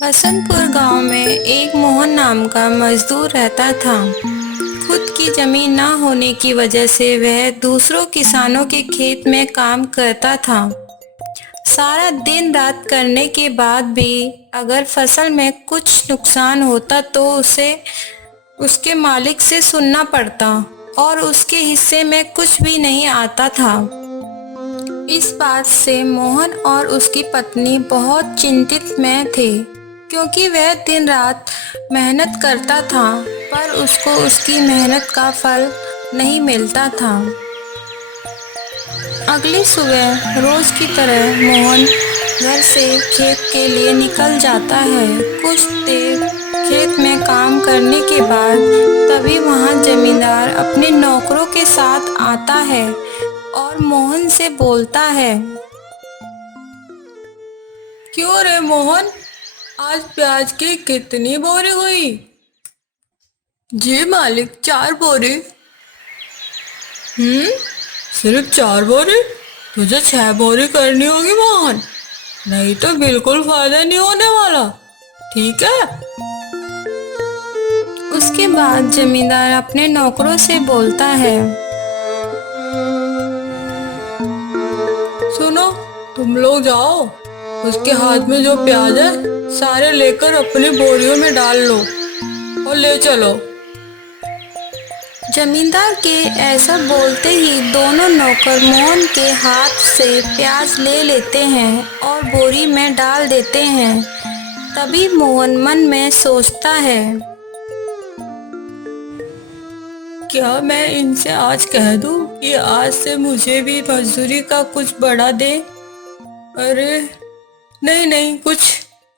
बसंतपुर गांव में एक मोहन नाम का मजदूर रहता था। खुद की जमीन ना होने की वजह से वह दूसरों किसानों के खेत में काम करता था। सारा दिन रात करने के बाद भी अगर फसल में कुछ नुकसान होता तो उसे उसके मालिक से सुनना पड़ता और उसके हिस्से में कुछ भी नहीं आता था। इस बात से मोहन और उसकी पत्नी बहुत चिंतित में थे, क्योंकि वह दिन रात मेहनत करता था पर उसको उसकी मेहनत का फल नहीं मिलता था। अगली सुबह रोज की तरह मोहन घर से खेत के लिए निकल जाता है। कुछ देर खेत में काम करने के बाद तभी वहां जमींदार अपने नौकरों के साथ आता है और मोहन से बोलता है। क्यों रे मोहन, आज प्याज की कितनी बोरी हुई? जी मालिक, 4 बोरी। सिर्फ 4 बोरी? तुझे 6 बोरी करनी होगी मोहन, नहीं तो बिल्कुल फायदा नहीं होने वाला। ठीक है। उसके बाद जमींदार अपने नौकरों से बोलता है। सुनो, तुम लोग जाओ, उसके हाथ में जो प्याज है सारे लेकर अपनी बोरियों में डाल लो और ले चलो। जमींदार के ऐसा बोलते ही दोनों नौकर मोहन के हाथ से प्याज ले लेते हैं और बोरी में डाल देते हैं। तभी मोहन मन में सोचता है, क्या मैं इनसे आज कह दूं कि आज से मुझे भी मजदूरी का कुछ बढ़ा दे? अरे नहीं नहीं, कुछ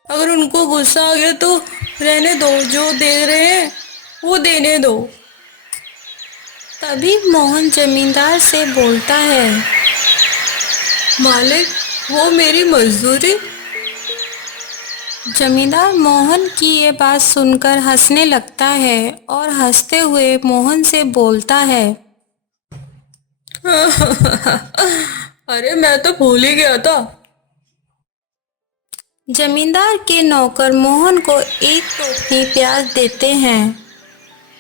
अगर उनको गुस्सा आ गया तो रहने दो, जो दे रहे हैं वो देने दो। तभी मोहन जमींदार से बोलता है। मालिक, वो मेरी मजदूरी। जमींदार मोहन की ये बात सुनकर हंसने लगता है और हंसते हुए मोहन से बोलता है। अरे मैं तो भूल ही गया था। जमींदार के नौकर मोहन को एक टोकरी प्याज देते हैं।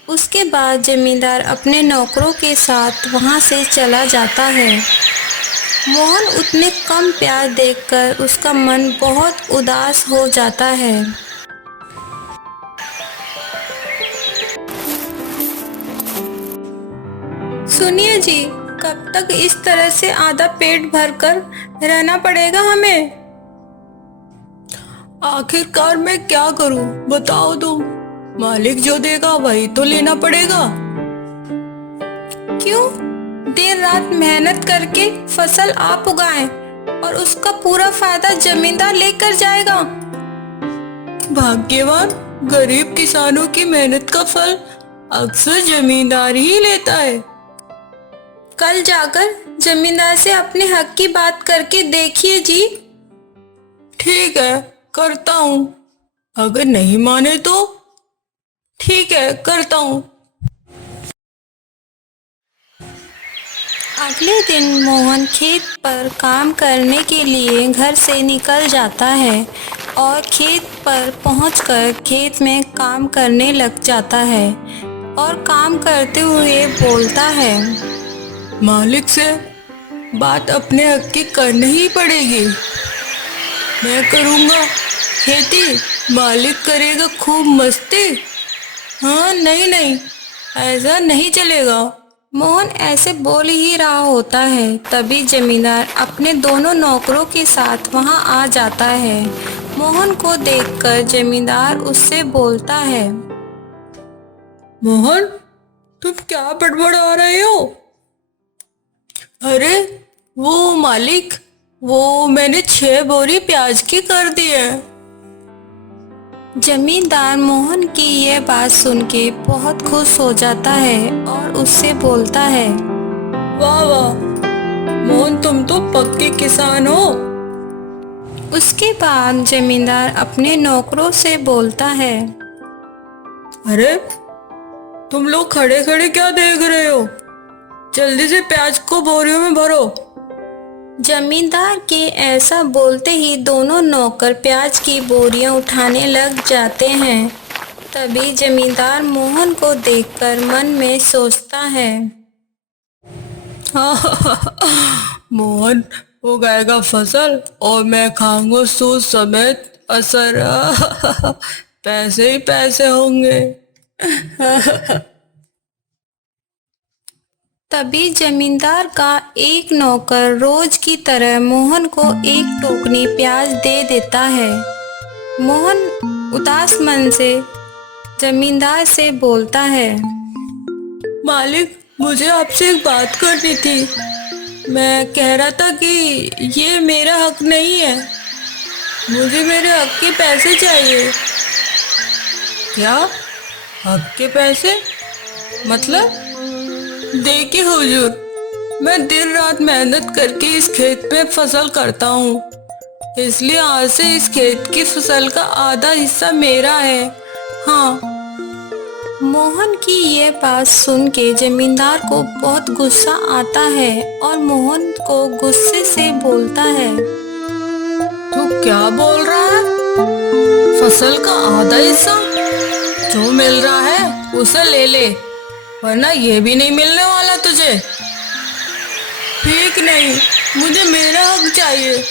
उसके बाद जमींदार अपने नौकरों के साथ वहां से चला जाता है। मोहन उतने कम प्याज देखकर उसका मन बहुत उदास हो जाता है। सुनिए जी, कब तक इस तरह से आधा पेट भरकर रहना पड़ेगा हमें? आखिरकार मैं क्या करूं, बताओ तुम। मालिक जो देगा वही तो लेना पड़ेगा। क्यों? देर रात मेहनत करके फसल आप उगाएं और उसका पूरा फायदा जमींदार लेकर जाएगा। भाग्यवान गरीब किसानों की मेहनत का फल अक्सर जमींदार ही लेता है। कल जाकर जमींदार से अपने हक की बात करके देखिए जी। ठीक है, करता हूँ। अगर नहीं माने तो ठीक है, करता हूँ। अगले दिन मोहन खेत पर काम करने के लिए घर से निकल जाता है और खेत पर पहुंचकर खेत में काम करने लग जाता है और काम करते हुए बोलता है। मालिक से बात अपने हक की करनी ही पड़ेगी। मैं करूँगा खेती, मालिक करेगा खूब मस्ती। हाँ नहीं नहीं, ऐसा नहीं चलेगा। मोहन ऐसे बोल ही रहा होता है, तभी जमींदार अपने दोनों नौकरों के साथ वहां आ जाता है। मोहन को देखकर जमींदार उससे बोलता है। मोहन, तुम क्या बड़बड़ा रहे हो? अरे वो मालिक, वो मैंने 6 बोरी प्याज की कर दी है। जमींदार मोहन की यह बात सुन के बहुत खुश हो जाता है और उससे बोलता है। वाह वाह मोहन, तुम तो पक्के किसान हो। उसके बाद जमींदार अपने नौकरों से बोलता है। अरे तुम लोग खड़े खड़े क्या देख रहे हो? जल्दी से प्याज को बोरियों में भरो जमींदार के ऐसा बोलते ही दोनों नौकर प्याज की बोरियां उठाने लग जाते हैं। तभी जमींदार मोहन को देखकर मन में सोचता है, मोहन उगाएगा फसल और मैं खाऊंगा सूद समेत असर। पैसे ही पैसे होंगे। तभी जमींदार का एक नौकर रोज की तरह मोहन को एक टोकनी प्याज दे देता है। मोहन उदास मन से जमींदार से बोलता है, मालिक, मुझे आपसे एक बात करनी थी। मैं कह रहा था कि ये मेरा हक नहीं है, मुझे मेरे हक के पैसे चाहिए। क्या हक के पैसे? मतलब? देखिए हुजूर, मैं दिन रात मेहनत करके इस खेत में फसल करता हूँ, इसलिए आज से इस खेत की फसल का आधा हिस्सा मेरा है। हाँ। मोहन की ये बात सुन के जमींदार को बहुत गुस्सा आता है और मोहन को गुस्से से बोलता है, तू क्या बोल रहा है? फसल का आधा हिस्सा? जो मिल रहा है उसे ले ले, वरना ये भी नहीं मिलने वाला तुझे। ठीक नहीं, मुझे मेरा हक चाहिए।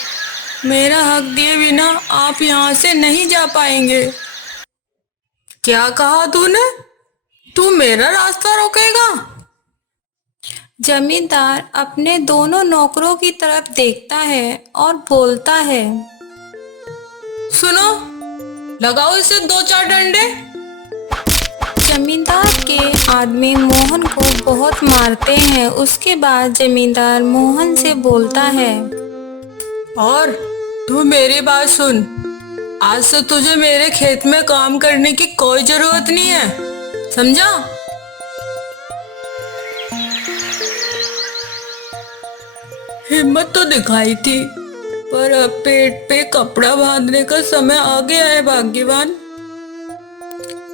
मेरा हक दिए बिना आप यहाँ से नहीं जा पाएंगे। क्या कहा तूने? तू मेरा रास्ता रोकेगा? जमींदार अपने दोनों नौकरों की तरफ देखता है और बोलता है, सुनो, लगाओ इसे 2-4 डंडे। जमींदार के आदमी मोहन को बहुत मारते हैं। उसके बाद जमींदार मोहन से बोलता है, और तू मेरी बात सुन, आज से तुझे मेरे खेत में काम करने की कोई जरूरत नहीं है, समझा? हिम्मत तो दिखाई थी, पर अब पेट पे कपड़ा बांधने का समय आ गया है भाग्यवान।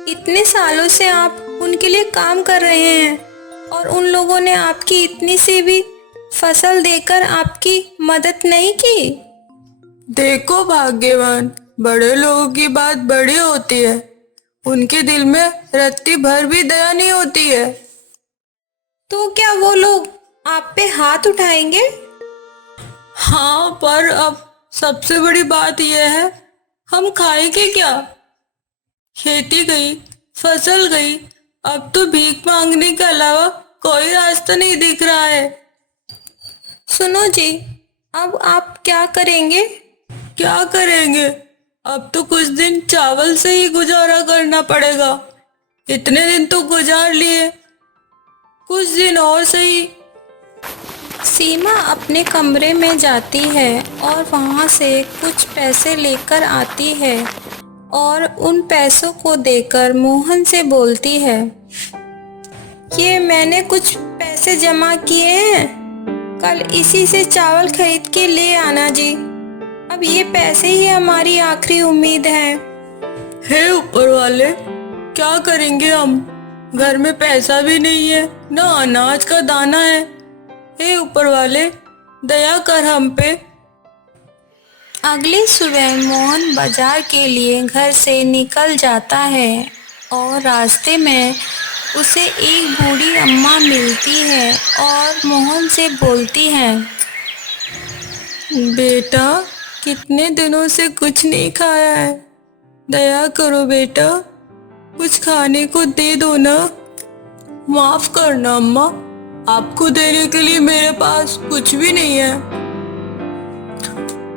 इतने सालों से आप उनके लिए काम कर रहे हैं और उन लोगों ने आपकी इतनी सी भी फसल देकर आपकी मदद नहीं की। देखो भाग्यवान, बड़े लोगों की बात बड़ी होती है, उनके दिल में रत्ती भर भी दया नहीं होती है। तो क्या वो लोग आप पे हाथ उठाएंगे? हाँ, पर अब सबसे बड़ी बात यह है, हम खाएंगे क्या? खेती गई, फसल गई, अब तो भीख मांगने के अलावा कोई रास्ता नहीं दिख रहा है। सुनो जी, अब आप क्या करेंगे? क्या करेंगे? अब तो कुछ दिन चावल से ही गुजारा करना पड़ेगा। इतने दिन तो गुजार लिए, कुछ दिन और सही। सीमा अपने कमरे में जाती है और वहाँ से कुछ पैसे लेकर आती है और उन पैसों को देकर मोहन से बोलती है, ये मैंने कुछ पैसे जमा किए हैं, कल इसी से चावल खरीद के ले आना जी। अब ये पैसे ही हमारी आखिरी उम्मीद है। हे ऊपर वाले, क्या करेंगे हम? घर में पैसा भी नहीं है, ना अनाज का दाना है। हे ऊपर वाले, दया कर हम पे। अगली सुबह मोहन बाजार के लिए घर से निकल जाता है और रास्ते में उसे एक बूढ़ी अम्मा मिलती है और मोहन से बोलती है, बेटा, कितने दिनों से कुछ नहीं खाया है, दया करो बेटा, कुछ खाने को दे दो ना। माफ करना अम्मा, आपको देने के लिए मेरे पास कुछ भी नहीं है,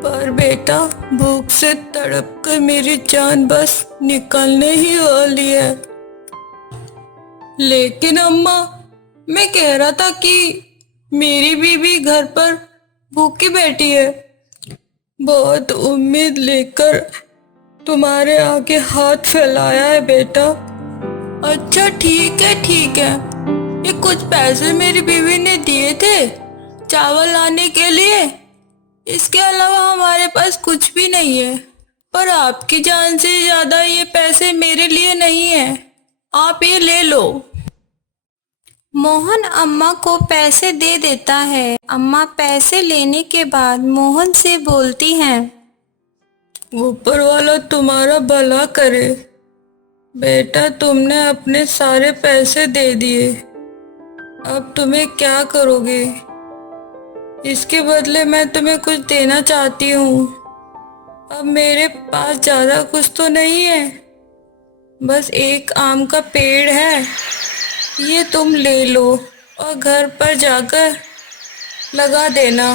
पर बेटा, भूख से तड़प कर मेरी जान बस निकलने ही वाली है। लेकिन अम्मा, मैं कह रहा था कि मेरी बीवी घर पर भूखी बैठी है, बहुत उम्मीद लेकर तुम्हारे आगे हाथ फैलाया है बेटा। अच्छा ठीक है, ठीक है, ये कुछ पैसे मेरी बीवी ने दिए थे चावल लाने के लिए, इसके अलावा हमारे पास कुछ भी नहीं है, पर आपकी जान से ज्यादा ये पैसे मेरे लिए नहीं है, आप ये ले लो। मोहन अम्मा को पैसे दे देता है। अम्मा पैसे लेने के बाद मोहन से बोलती हैं, ऊपर वाला तुम्हारा भला करे। बेटा, तुमने अपने सारे पैसे दे दिए। अब तुम्हें क्या करोगे? इसके बदले मैं तुम्हें कुछ देना चाहती हूँ। अब मेरे पास ज़्यादा कुछ तो नहीं है, बस एक आम का पेड़ है। ये तुम ले लो और घर पर जाकर लगा देना।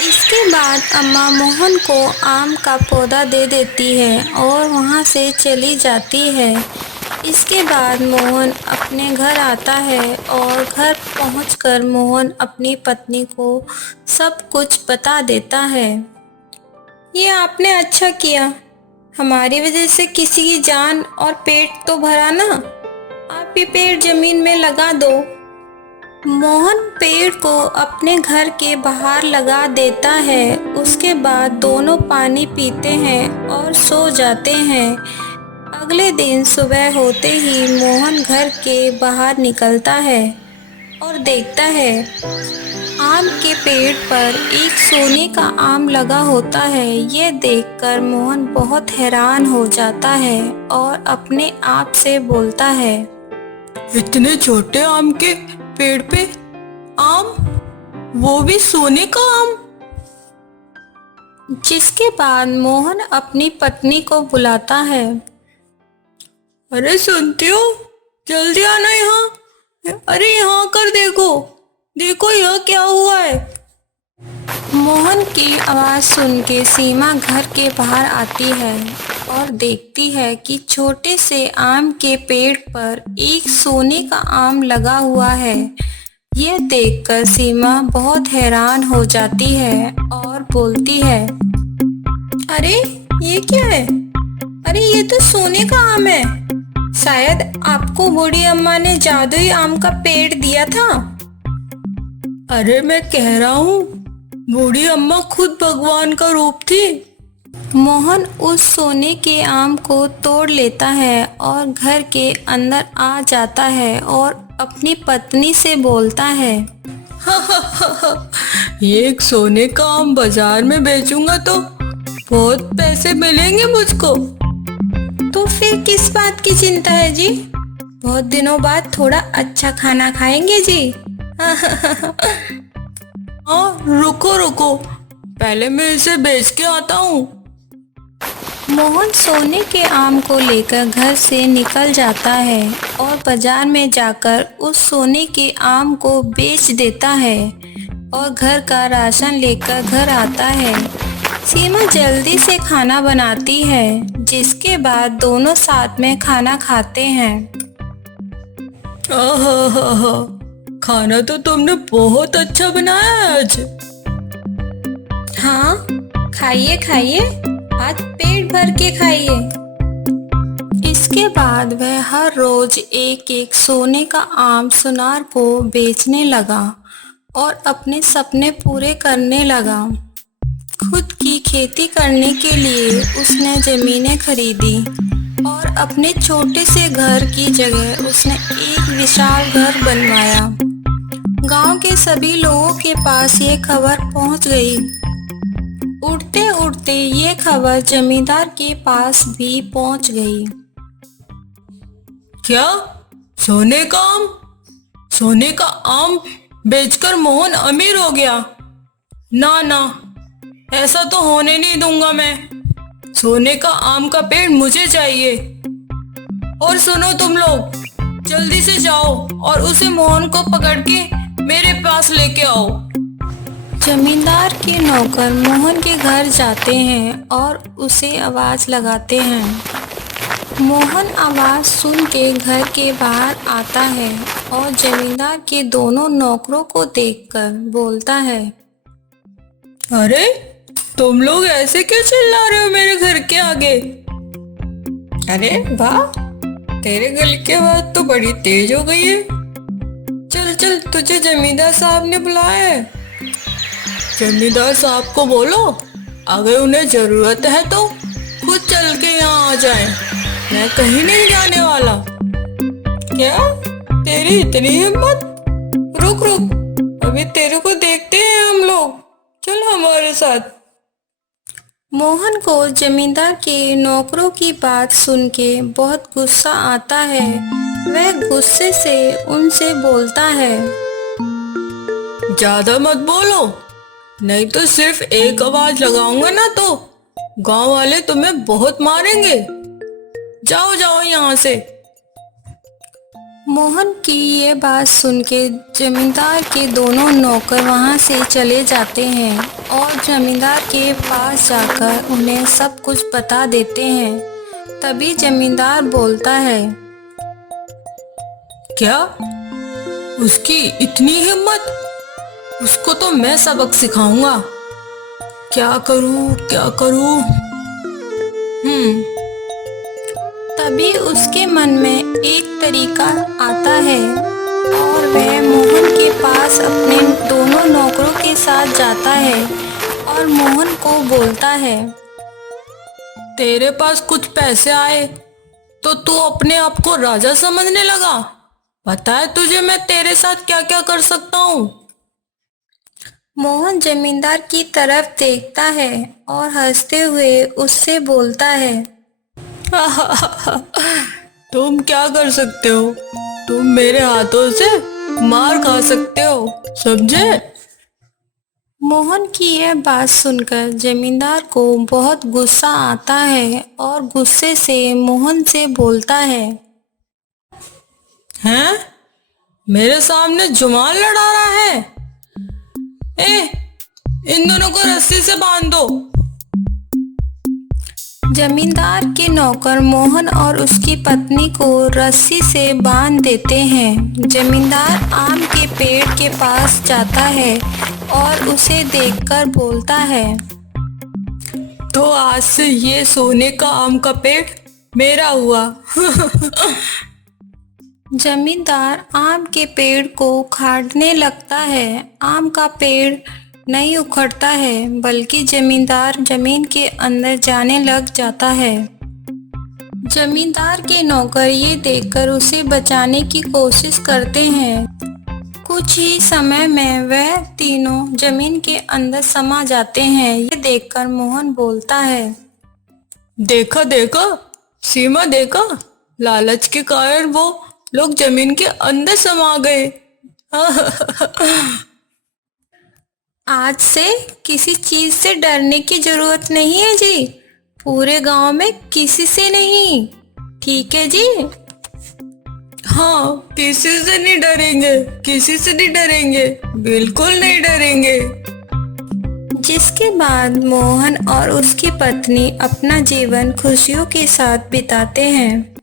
इसके बाद अम्मा मोहन को आम का पौधा दे देती है और वहाँ से चली जाती है। इसके बाद मोहन अपने घर आता है और घर पहुंचकर मोहन अपनी पत्नी को सब कुछ बता देता है। ये आपने अच्छा किया, हमारी वजह से किसी की जान और पेट तो भरा ना। आप ये पेड़ जमीन में लगा दो। मोहन पेड़ को अपने घर के बाहर लगा देता है। उसके बाद दोनों पानी पीते हैं और सो जाते हैं। अगले दिन सुबह होते ही मोहन घर के बाहर निकलता है और देखता है आम के पेड़ पर एक सोने का आम लगा होता है। यह देखकर मोहन बहुत हैरान हो जाता है और अपने आप से बोलता है, इतने छोटे आम के पेड़ पे आम, वो भी सोने का आम। जिसके बाद मोहन अपनी पत्नी को बुलाता है। अरे सुनती हो, जल्दी आना यहाँ। अरे यहाँ कर देखो, देखो यह क्या हुआ है। मोहन की आवाज़ सुन के सीमा घर के बाहर आती है और देखती है कि छोटे से आम के पेड़ पर एक सोने का आम लगा हुआ है। यह देखकर सीमा बहुत हैरान हो जाती है और बोलती है, अरे ये क्या है? अरे ये तो सोने का आम है। शायद आपको बूढ़ी अम्मा ने जादुई आम का पेड़ दिया था। अरे मैं कह रहा हूँ, बूढ़ी अम्मा खुद भगवान का रूप थी। मोहन उस सोने के आम को तोड़ लेता है और घर के अंदर आ जाता है और अपनी पत्नी से बोलता है, ये एक सोने का आम बाजार में बेचूंगा तो बहुत पैसे मिलेंगे मुझको। तो फिर किस बात की चिंता है जी? बहुत दिनों बाद थोड़ा अच्छा खाना खाएंगे जी। हाँ, रुको रुको, पहले मैं इसे बेच के आता हूँ। मोहन सोने के आम को लेकर घर से निकल जाता है और बाजार में जाकर उस सोने के आम को बेच देता है और घर का राशन लेकर घर आता है। सीमा जल्दी से खाना बनाती है, जिसके बाद दोनों साथ में खाना खाते हैं। आहा, खाना तो तुमने बहुत अच्छा बनाया है आज। हाँ, खाइए खाइए, आज पेट भर के खाइए। इसके बाद वह हर रोज एक एक सोने का आम सुनार को बेचने लगा और अपने सपने पूरे करने लगा। खुद की खेती करने के लिए उसने जमीनें खरीदी और अपने छोटे से घर की जगह उसने एक विशाल घर बनवाया। गांव के सभी लोगों के पास ये खबर पहुंच गई। उड़ते उड़ते ये खबर जमींदार के पास भी पहुंच गई। क्या? सोने का आम? सोने का आम बेचकर मोहन अमीर हो गया? ना ना, ऐसा तो होने नहीं दूंगा मैं। सोने का आम का पेड़ मुझे चाहिए। और सुनो तुम लोग, जल्दी से जाओ और उसे मोहन को पकड़ के मेरे पास लेके आओ। जमींदार के नौकर मोहन के घर जाते हैं और उसे आवाज लगाते हैं। मोहन आवाज सुन के घर के बाहर आता है और जमींदार के दोनों नौकरों को देखकर बोलता है, अरे तुम लोग ऐसे क्यों चिल्ला रहे हो मेरे घर के आगे? अरे वाह, तेरे गल की आवाज तो बड़ी तेज हो गई है। चल चल, तुझे जमींदार साहब ने बुलाया है। जमींदार साहब को बोलो, अगर उन्हें जरूरत है तो खुद चल के यहाँ आ जाए। मैं कहीं नहीं जाने वाला। क्या? तेरी इतनी हिम्मत? रुक रुक, अभी तेरे को देखते हैं हम लोग, चल हमारे साथ। मोहन को जमींदार के नौकरों की बात सुन के बहुत गुस्सा आता है। वह गुस्से से उनसे बोलता है, ज्यादा मत बोलो, नहीं तो सिर्फ एक आवाज लगाऊंगा ना तो गांव वाले तुम्हें बहुत मारेंगे। जाओ जाओ यहाँ से। मोहन की ये बात सुन के जमींदार के दोनों नौकर वहां से चले जाते हैं और जमींदार के पास जाकर उन्हें सब कुछ बता देते हैं। तभी जमींदार बोलता है, क्या उसकी इतनी हिम्मत? उसको तो मैं सबक सिखाऊंगा। क्या करूं क्या करूं? तभी उसके मन में एक तरीका आता है और वह मोहन के पास अपने दोनों नौकरों के साथ जाता है और मोहन को बोलता है, तेरे पास कुछ पैसे आए तो तू अपने आप को राजा समझने लगा। पता है तुझे मैं तेरे साथ क्या क्या कर सकता हूँ? मोहन जमींदार की तरफ देखता है और हंसते हुए उससे बोलता है, तुम क्या कर सकते हो? तुम मेरे हाथों से मार खा सकते हो, समझे? मोहन की यह बात सुनकर जमींदार को बहुत गुस्सा आता है और गुस्से से मोहन से बोलता है, हैं? मेरे सामने जुबान लड़ा रहा है? इन दोनों को रस्सी से बांध दो। जमींदार के नौकर मोहन और उसकी पत्नी को रस्सी से बांध देते हैं। जमींदार आम के पेड़ के पास जाता है और उसे देखकर बोलता है, तो आज से ये सोने का आम का पेड़ मेरा हुआ। जमींदार आम के पेड़ को उखाड़ने लगता है। आम का पेड़ नहीं उखड़ता है बल्कि जमींदार जमीन के अंदर जाने लग जाता है। जमींदार के नौकर ये देखकर उसे बचाने की कोशिश करते हैं। कुछ ही समय में वह तीनों जमीन के अंदर समा जाते हैं। ये देखकर मोहन बोलता है, देखा देखा सीमा, देखा, लालच के कारण वो लोग जमीन के अंदर समा गए। आज से किसी चीज से डरने की जरूरत नहीं है जी, पूरे गांव में किसी से नहीं, ठीक है जी? हाँ, किसी से नहीं डरेंगे, किसी से नहीं डरेंगे, बिल्कुल नहीं डरेंगे। जिसके बाद मोहन और उसकी पत्नी अपना जीवन खुशियों के साथ बिताते हैं।